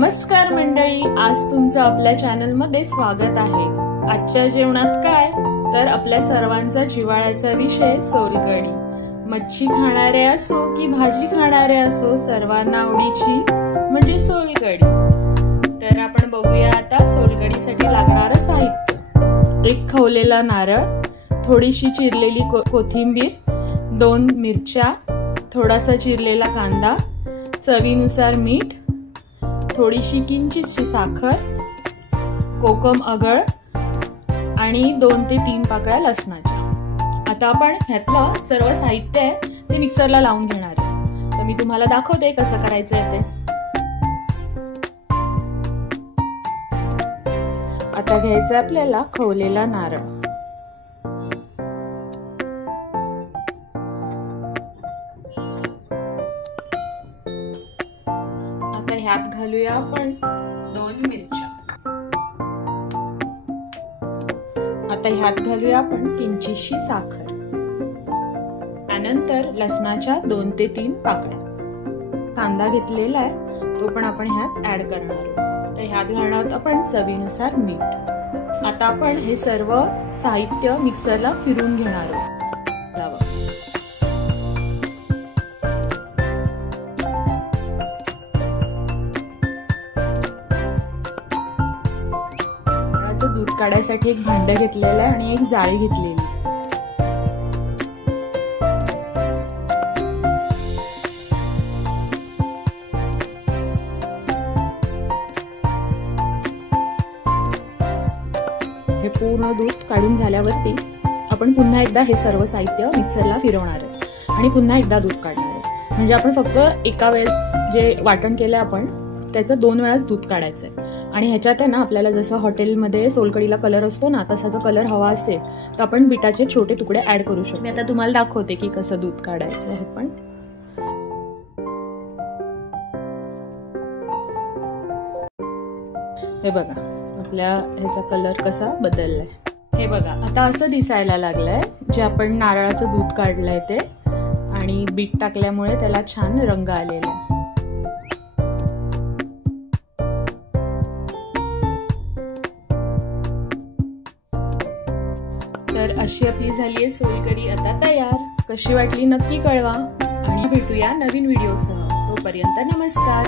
नमस्कार मंडळी, आज तुमचं आपल्या चॅनल मध्ये स्वागत आहे। आजच्या जेवणात काय तर आपल्या सर्वांचा जिव्हाळ्याचा विषय सोलकढी। मच्छी खाणारे असो की भाजी खाणारे असो, सर्वांना आवडीची म्हणजे सोलकढी। तर आपण बघूया आता सोलकढीसाठी लागणारं साहित्य। एक खवलेला नारळ, थोडीशी चिरलेली कोथिंबीर, 2 मिरच्या, थोडासा चिरलेला कांदा, चवीनुसार मीठ, थोडीशी किंचितशी साखर, कोकम अगळ आणि 2 ते 3 पाकळ्या लसणाच्या। आता आपण ह्यातलं सर्व साहित्य आहे ते मिक्सरला लावून घेणार आहे। तर मी तुम्हाला दाखवते कसं करायचं आहे ते। आता घ्यायचं आपल्याला खवलेला नारळ। आता ह्यात घालूया आपण 2 मिरच्या। आता ह्यात घालूया आपण किंचितशी साखर। त्यानंतर लसणाच्या 2 ते 3 पाकळ्या। कांदा घेतलेला आहे तो पण आपण ह्यात ऍड करणार आहोत। तर ह्यात घालणार आपण चवीनुसार मीठ। आता आपण हे सर्व साहित्य मिक्सरला फिरवून घेणार आहोत। दूध काढायसाठी एक भांड घेतलेलं आहे आणि एक जाळी घेतलेली। हे पूर्ण दूध काढून झाल्यावरती आपण पुन्हा एकदा हे सर्व साहित्य मिक्सरला फिरवणार आहे आणि पुन्हा एकदा दूध काढणार आहे। म्हणजे आपण फक्त एका वेळेस जे वाटण केलं आपण त्याचं 2 वेळाच दूध काढायचं आहे। आणि ह्याच्यात आहे ना आपल्याला जसं हॉटेलमध्ये सोलकढीला कलर असतो ना तसा जर कलर हवा असेल तर आपण बिटाचे छोटे तुकडे ऍड करू शकतो। मी आता तुम्हाला दाखवते की कसं दूध काढायचं आहे। पण हे बघा आपल्या ह्याचा कलर कसा बदललाय। हे बघा आता असं दिसायला लागलंय जे आपण नारळाचं दूध काढलंय ते, आणि बीट टाकल्यामुळे त्याला छान रंग आलेला आहे। तर अशी आपली झाली आहे सोलकढी आता तयार। कशी वाटली नक्की कळवा आणि भेटूया नवीन व्हिडिओसह। तोपर्यंत नमस्कार।